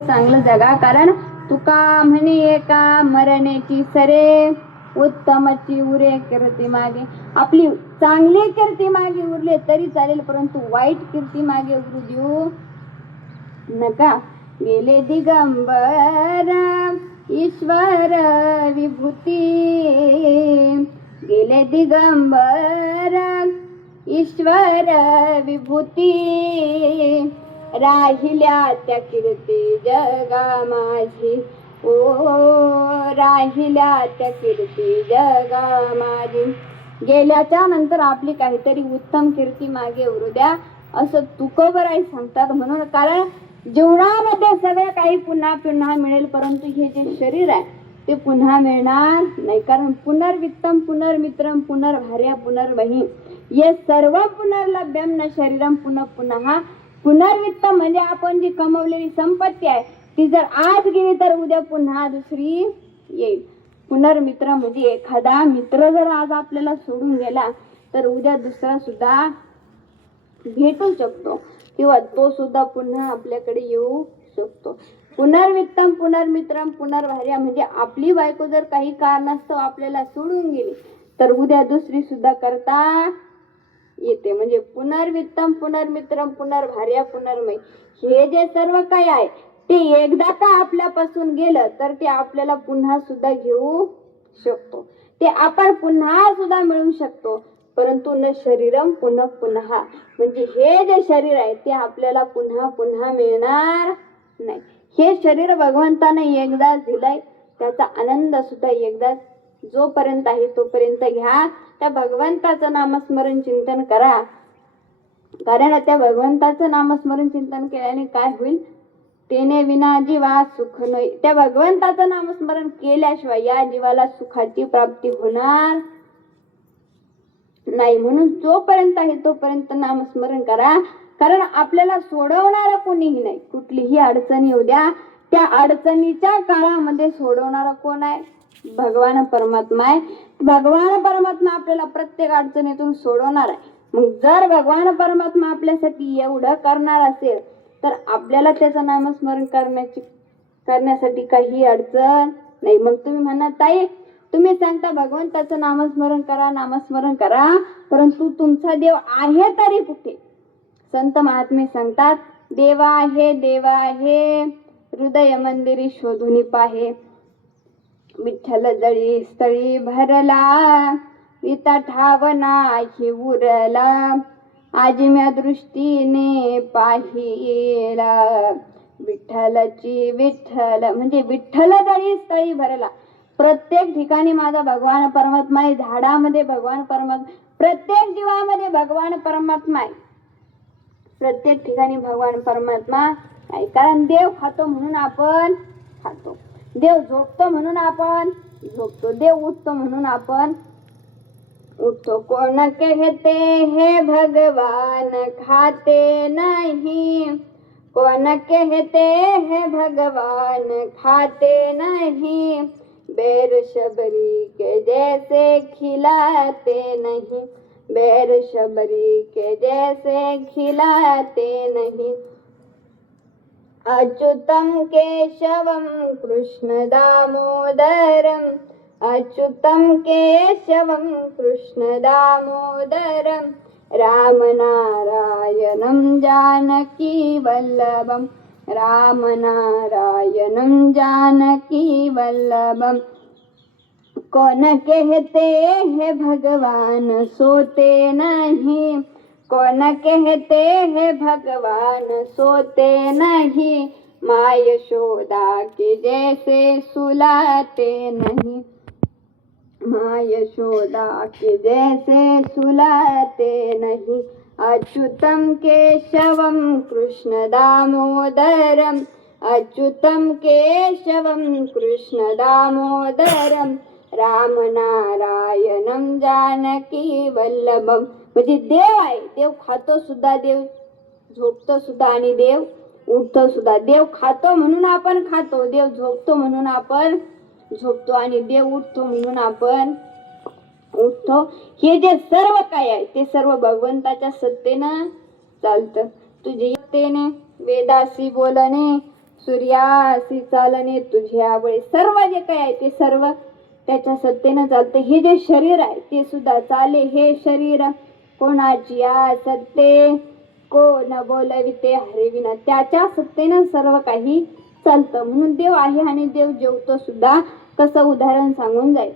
चांगलं जगा, कारण तुका म्हणे एका मरण्याची सरे, उत्तमची उरे कीर्ती मागे. आपली चांगली कीर्ती मागे उरले तरी चालेल, परंतु वाईट कीर्ती मागे उरू देऊ नका. गेले दिगंबर ईश्वर विभूती, गेले दिगंबर ईश्वर विभूती, राहिल्या त्या कीर्ती जगा माझी. ओ राहिल्या त्या कीर्ती जगा माझी. गेल्याच्या नंतर आपली काहीतरी उत्तम कीर्ती मागे उरू द्या, असं तुकोबराई सांगतात. म्हणून कारण जीवनामध्ये सगळं काही पुन्हा पुन्हा मिळेल, परंतु हे जे शरीर आहे ते पुन्हा मिळणार नाही. कारण पुनर्वित्तम पुनर्मित्रम पुनर्भार्या पुनर्बहीण, ये सर्व पुनर्लभ्यम न शरीरम पुनः पुन्हा. पुनर्वित्त म्हणजे आपण जी कमवलेली संपत्ती आहे ती जर आज गेली तर उद्या पुन्हा दुसरी येईल. पुनर्मित्र म्हणजे एखादा मित्र जर आज आपल्याला सोडून गेला तर उद्या दुसरा सुद्धा भेटू शकतो किंवा तो सुद्धा पुन्हा आपल्याकडे येऊ शकतो. पुनर्वित्तम पुनर्मित्रम पुनर्भार्या म्हणजे आपली बायको जर काही कारणास्तव आपल्याला सोडून गेली तर उद्या दुसरी सुद्धा करता येते. म्हणजे पुनर्वित्तम पुनर्मित्रम पुनर्भार्या पुनर्मयी, हे जे सर्व काही आहे ते एकदा का आपल्यापासून गेलं तर ते आपल्याला पुन्हा सुद्धा घेऊ शकतो, ते आपण पुन्हा सुद्धा मिळवू शकतो. परंतु न शरीरम पुनः पुन्हा, म्हणजे हे जे शरीर आहे ते आपल्याला पुन्हा पुन्हा मिळणार नाही. हे शरीर भगवंताने एकदाच दिलंय, त्याचा आनंद सुद्धा एकदाच जोपर्यंत आहे तोपर्यंत घ्या. त्या भगवंताचं नामस्मरण चिंतन करा, कारण त्या भगवंताचं नामस्मरण चिंतन केल्याने काय होईल, तेने विना जीवा सुख नाही. त्या भगवंताचं नामस्मरण केल्याशिवाय या जीवाला सुखाची प्राप्ती होणार नाही. म्हणून जोपर्यंत आहे तोपर्यंत नामस्मरण करा, कारण आपल्याला सोडवणारा कोणीही नाही. कुठलीही अडचण येऊ द्या, त्या अडचणीच्या काळामध्ये सोडवणारा कोण आहे, भगवान परमात्मा आहे. भगवान परमात्मा आपल्याला प्रत्येक अडचणीतून सोडवणार आहे. मग जर भगवान परमात्मा आपल्यासाठी एवढं करणार असेल तर आपल्याला त्याचं नामस्मरण करण्यासाठी काही अडचण नाही. मग तुम्ही म्हणा ताई तुम्ही सांगता भगवंताचं नामस्मरण करा, परंतु तुमचा देव आहे तरी कुठे. संत महात्मे सांगतात, देवा आहे हृदय मंदिरी शोधून पाहे. विठ्ठल जळी स्थळी भरला, इता ठाव नाही उरला, आजम्या दृष्टीने पाहिला. विठ्ठल म्हणजे विठ्ठल जळी स्थळी भरला. प्रत्येक ठिकाणी माझा भगवान परमात्मा आहे. झाडामध्ये भगवान परमात्मा, प्रत्येक जीवामध्ये भगवान परमात्मा आहे. प्रत्येक ठिकाणी भगवान परमात्मा आहे. कारण देव खातो म्हणून आपण खातो, देव झोपतो म्हणून आपण झोपतो, देव उठतो म्हणून आपण उठतो. कोण कहते हे भगवान खाते नहीं, कोण कहते हे भगवान खाते नहीं, बैर शबरी के जैसे खिलाते नहीं, बैर शबरी के जैसे खिलाते नहीं. अच्युतम केशवम कृष्ण दामोदरम, अच्युतम केशवम कृष्ण दामोदरम, राम नारायणं जानकी वल्लभम, राम नारायणं जानकी वल्लभम. कौन कहते हैं भगवान सोते नहीं, कौन कहते हैं भगवान सोते नहीं, माँ यशोदा के जैसे सुलाते नहीं, माँ यशोदा के जैसे सुलाते नहीं. अच्युतम केशवम कृष्ण दामोदरम, अच्युतम केशवम कृष्ण दामोदरम, राम नारायणं जानकी वल्लभम. म्हणजे देव आहे, देव खातो सुद्धा, देव झोपतो सुद्धा आणि देव उठतो सुद्धा. देव खातो म्हणून आपण खातो, देव झोपतो म्हणून आपण झोपतो आणि देव उठतो म्हणून आपण उठतो. हे जे सर्व काय आहे ते सर्व भगवंताच्या सत्तेनं चालतं. तुझे सत्तेने वेदासी बोलणे सूर्यासी चालणे तुझ्या बळे. सर्व जे काही आहे ते सर्व त्याच्या सत्तेनं चालते. हे जे शरीर आहे ते सुद्धा चाले. हे शरीर कोणाची सत्ते कोण बोलविते हरिविना. त्याच्या सत्तेनं सर्व काही चालतं. म्हणून देव आहे आणि देव जेवतो सुद्धा. कसं उदाहरण सांगून जाईल.